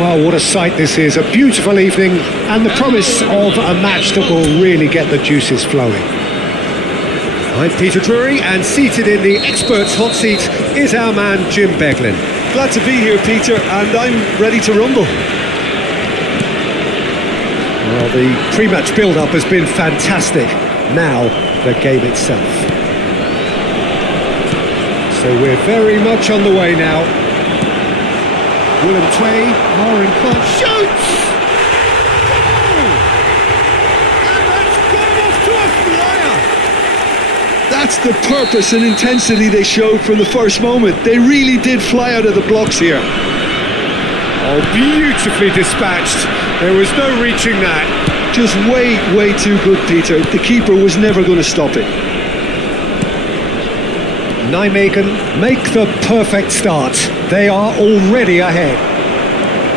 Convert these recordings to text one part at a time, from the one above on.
Well, what a sight this is, a beautiful evening and the promise of a match that will really get the juices flowing. I'm Peter Drury, and seated in the experts' hot seat is our man Jim Beglin. Glad to be here, Peter, and I'm ready to rumble. Well, the pre-match build-up has been fantastic. Now, the game itself. So we're very much on the way now. Willem shoots! Oh! And that's gone off to a flyer! That's the purpose and intensity they showed from the first moment. They really did fly out of the blocks here. Oh, beautifully dispatched. There was no reaching that. Just way too good, Peter. The keeper was never going to stop it. Nijmegen make the perfect start. They are already ahead.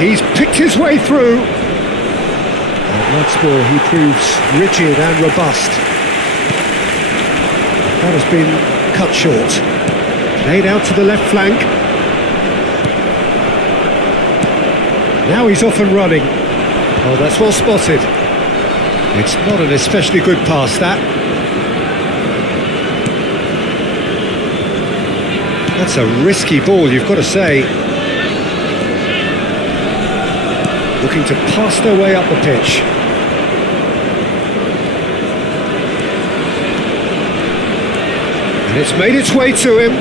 He's picked his way through. And once more he proves rigid and robust. That has been cut short. Played out to the left flank. Now he's off and running. Oh, that's well spotted. It's not an especially good pass, that. That's a risky ball, you've got to say. Looking to pass their way up the pitch. And it's made its way to him.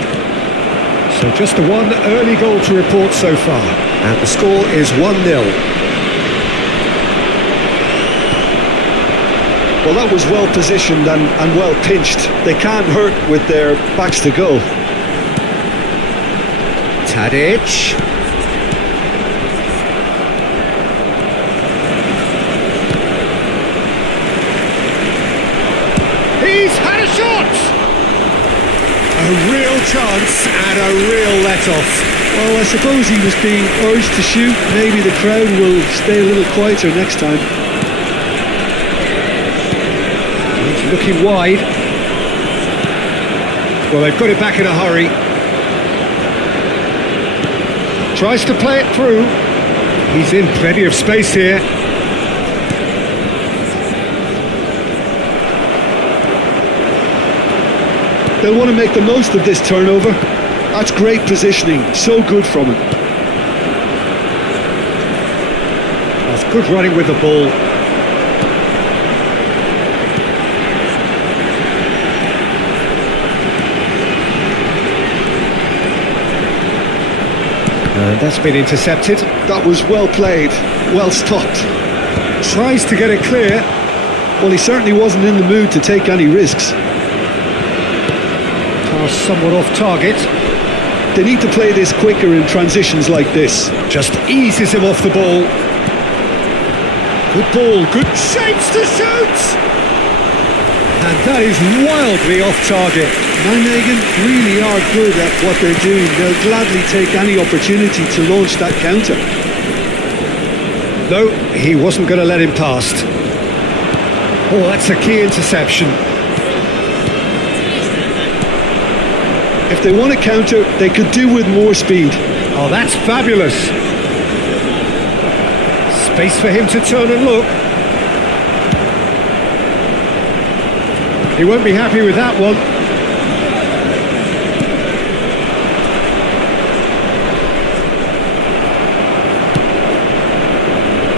So just the one early goal to report so far. And the score is 1-0. Well, that was well positioned and well pinched. They can't hurt with their backs to goal. Tadic. He's had a shot! A real chance and a real let-off. Well, I suppose he was being urged to shoot. Maybe the crowd will stay a little quieter next time. He's looking wide. Well, they've got it back in a hurry. Tries to play it through. He's in plenty of space here. They'll want to make the most of this turnover. That's great positioning, so good from him. That's good running with the ball. And that's been intercepted. That was well played, well stopped. Tries to get it clear. Well, he certainly wasn't in the mood to take any risks. Pass somewhat off target. They need to play this quicker in transitions like this. Just eases him off the ball. Good ball, good shapes to shoot! And that is wildly off target. Nijmegen really are good at what they're doing. They'll gladly take any opportunity to launch that counter. No, he wasn't going to let him past. Oh, that's a key interception. If they want to counter, they could do with more speed. Oh, that's fabulous. Space for him to turn and look. He won't be happy with that one.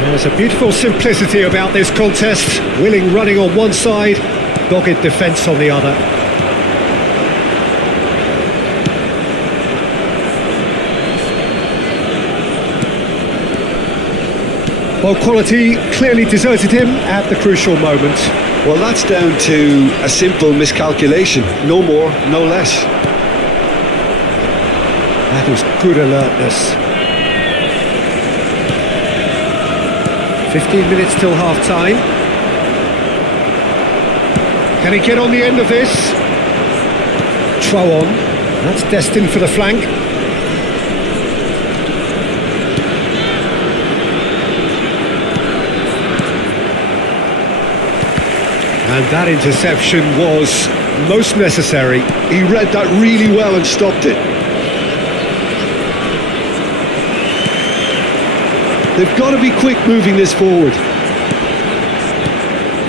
There's a beautiful simplicity about this contest. Willing running on one side, dogged defence on the other. Well, quality clearly deserted him at the crucial moment. Well, that's down to a simple miscalculation. No more, no less. That was good alertness. 15 minutes till half-time. Can he get on the end of this? Throw on. That's destined for the flank. And that interception was most necessary. He read that really well and stopped it. They've got to be quick moving this forward.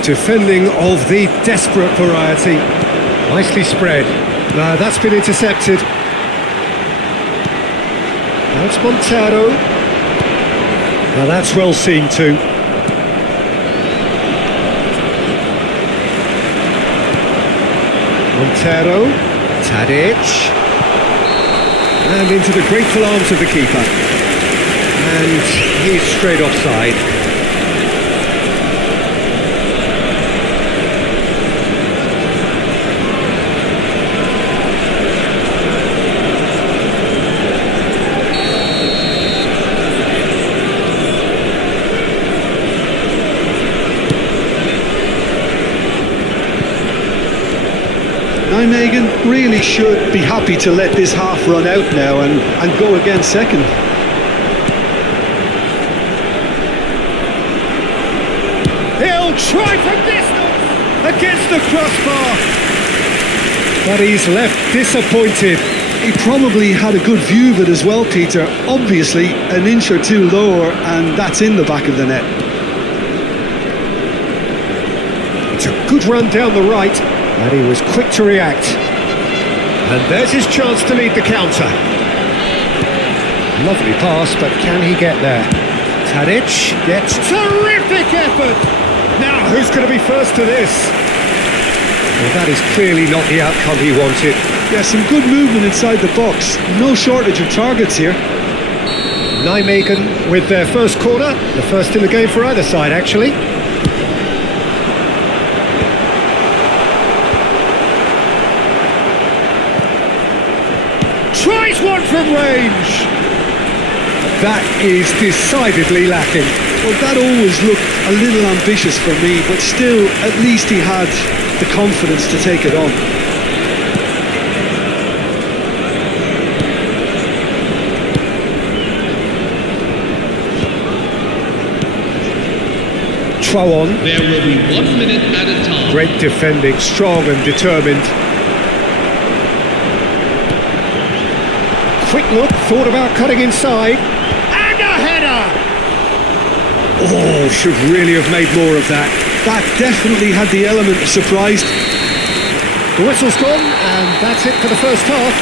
Defending of the desperate variety. Nicely spread. That's been intercepted. That's Montero. Now that's well seen too. Montero. Tadic. And into the grateful arms of the keeper. And he's straight offside. Nijmegen really should be happy to let this half run out now and go again second. He'll try from distance against the crossbar. But he's left disappointed. He probably had a good view of it as well, Peter. Obviously an inch or two lower, and that's in the back of the net. It's a good run down the right. And he was quick to react. And there's his chance to lead the counter. Lovely pass, but can he get there? Tadic gets terrific effort. Now, who's going to be first to this? Well, that is clearly not the outcome he wanted. Yeah, some good movement inside the box. No shortage of targets here. Nijmegen with their first corner. The first in the game for either side, actually. Tries one from range. That is decidedly lacking. Well, that always looked a little ambitious for me, but still, at least he had the confidence to take it on. Trawon. There will be 1 minute at a time. Great defending, strong and determined. Quick look, thought about cutting inside. And a header! Oh, should really have made more of that. That definitely had the element of surprise. The whistle's gone, and that's it for the first half.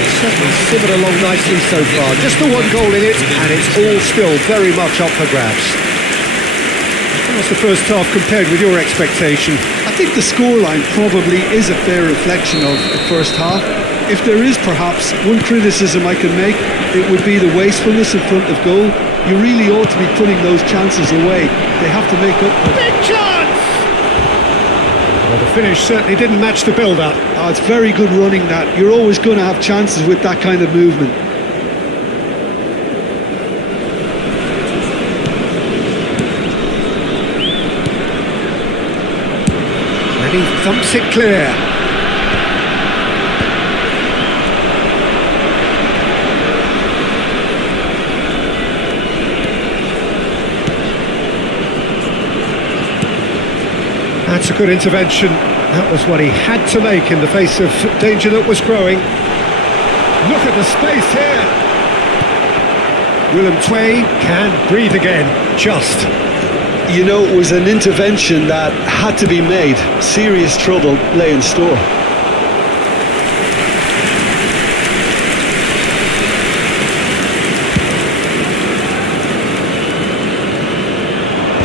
It's certainly simmered along nicely so far. Just the one goal in it, and it's all still very much up for grabs. How's the first half compared with your expectation? I think the scoreline probably is a fair reflection of the first half. If there is perhaps one criticism I can make, it would be the wastefulness in front of goal. You really ought to be putting those chances away. They have to make up for it. Big chance! Well, the finish certainly didn't match the build-up. Oh, it's very good running that. You're always going to have chances with that kind of movement. And he thumps it clear. That's a good intervention. That was what he had to make in the face of danger that was growing. Look at the space here. Willem can breathe again, just. You know, it was an intervention that had to be made. Serious trouble lay in store.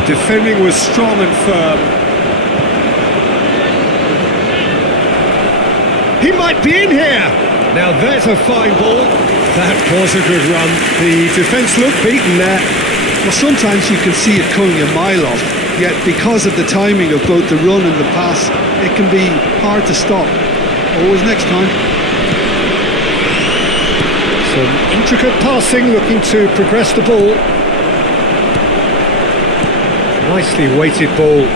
Defending was strong and firm. He might be in here! Now there's a fine ball. That was a good run. The defence looked beaten there. Well, sometimes you can see it coming a mile off, yet because of the timing of both the run and the pass, it can be hard to stop. Always next time. Some intricate passing, looking to progress the ball. Nicely weighted ball.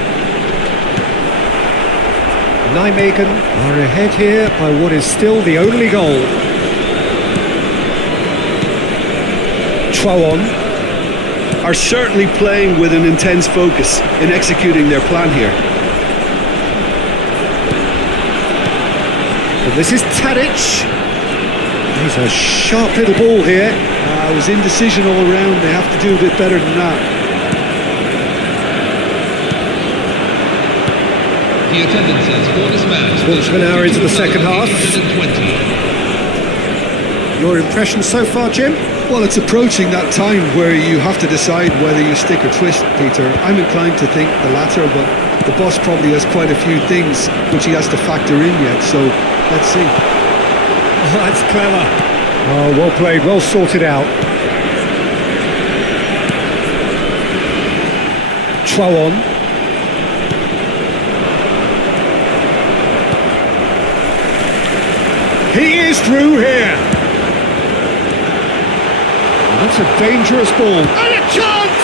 Nijmegen are ahead here by what is still the only goal. Trawon are certainly playing with an intense focus in executing their plan here. And this is Tadic. He's a sharp little ball here. It was indecision all around. They have to do a bit better than that. The attendances for this match. Quarter of an hour into the second half. 820. Your impression so far, Jim? Well, it's approaching that time where you have to decide whether you stick or twist, Peter. I'm inclined to think the latter, but the boss probably has quite a few things which he has to factor in yet, so let's see. Oh, that's clever. Oh, well played, well sorted out. Chouon. He is through here. That's a dangerous ball. And a chance!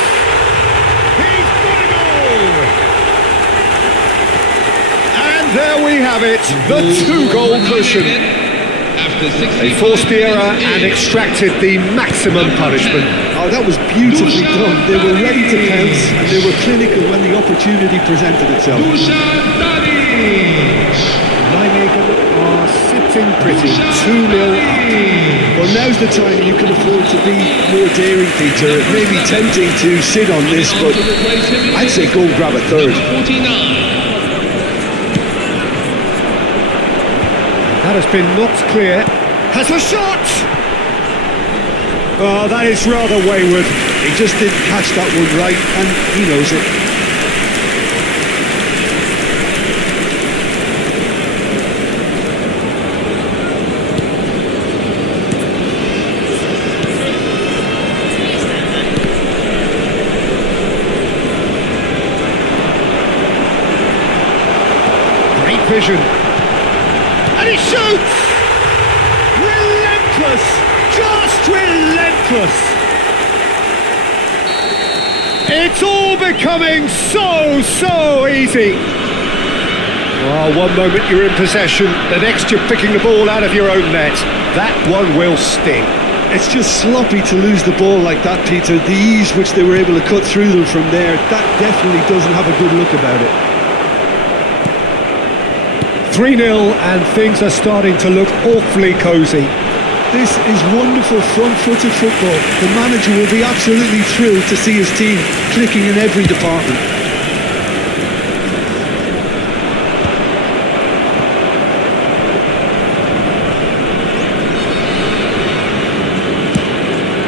He's got a goal! And there we have it, the two-goal cushion. They forced the error and extracted the maximum punishment. Oh, that was beautifully done. They were ready to pounce and they were clinical when the opportunity presented itself. Nijmegen are sitting pretty, 2-0 up. Well, now's the time you can afford to be more daring, Peter. It may be tempting to sit on this, but I'd say go and grab a third. 49. That has been knocked clear. Has a shot! Oh, that is rather wayward. He just didn't catch that one right, and he knows it. Great vision. And he shoots! Relentless! Just relentless! It's all becoming so easy. Oh, one moment you're in possession, the next you're picking the ball out of your own net. That one will sting. It's just sloppy to lose the ball like that, Peter. The ease which they were able to cut through them from there, that definitely doesn't have a good look about it. 3-0 and things are starting to look awfully cosy. This is wonderful front-footed football. The manager will be absolutely thrilled to see his team clicking in every department.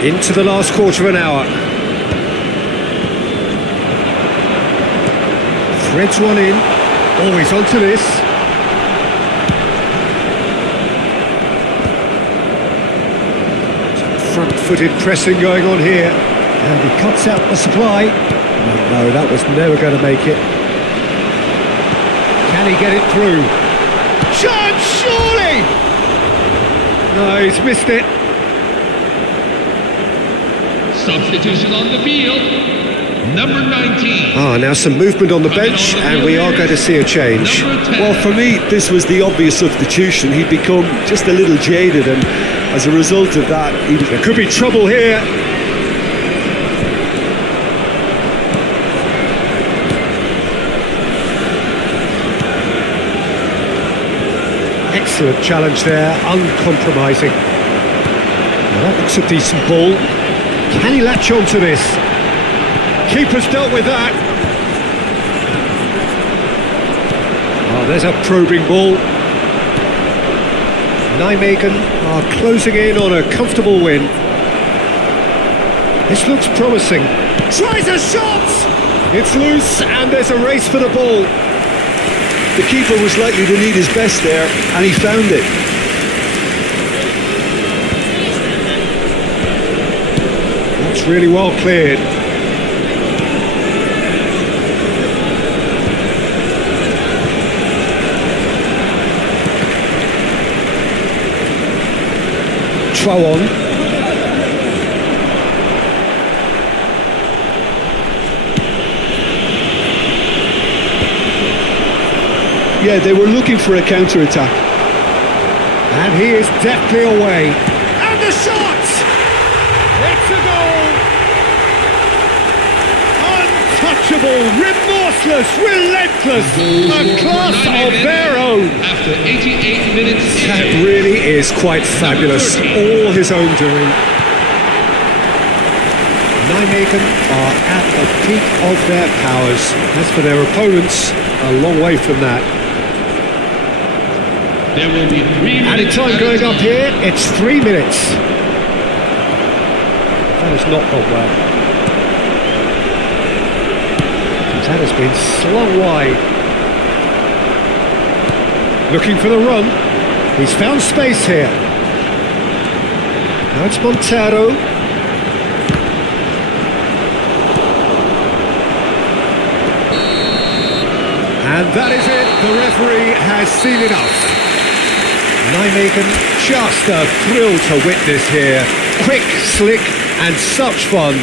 Into the last quarter of an hour. Threads one in. Always onto this. Front-footed pressing going on here. And he cuts out the supply. No, that was never going to make it. Can he get it through? Chance, surely! No, he's missed it. Substitution on the field. Number 19. Now some movement on the bench, and we are going to see a change. Well, for me, this was the obvious substitution. He'd become just a little jaded, and as a result of that, There could be trouble here. Excellent challenge there, uncompromising. Now that looks a decent ball. Can he latch on to this? Keeper's dealt with that. Oh, there's a probing ball. Nijmegen are closing in on a comfortable win. This looks promising. Tries a shot! It's loose and there's a race for the ball. the keeper was likely to need his best there, and he found it. That's really well cleared. Chouon. Yeah, they were looking for a counter-attack. And he is deftly away. And the shot! It's a goal! Untouchable, remorseless, relentless, a class of their own. After 88 minutes. That really is quite fabulous. All his own doing. Nijmegen are at the peak of their powers. As for their opponents, a long way from that. There will be 3 Added minutes time added going up time. here, it's 3 minutes. That has not gone well. That has been slung wide. Looking for the run. He's found space here. Now it's Montero. And that is it. The referee has seen enough. Nijmegen, just a thrill to witness here. Quick, slick, and such fun.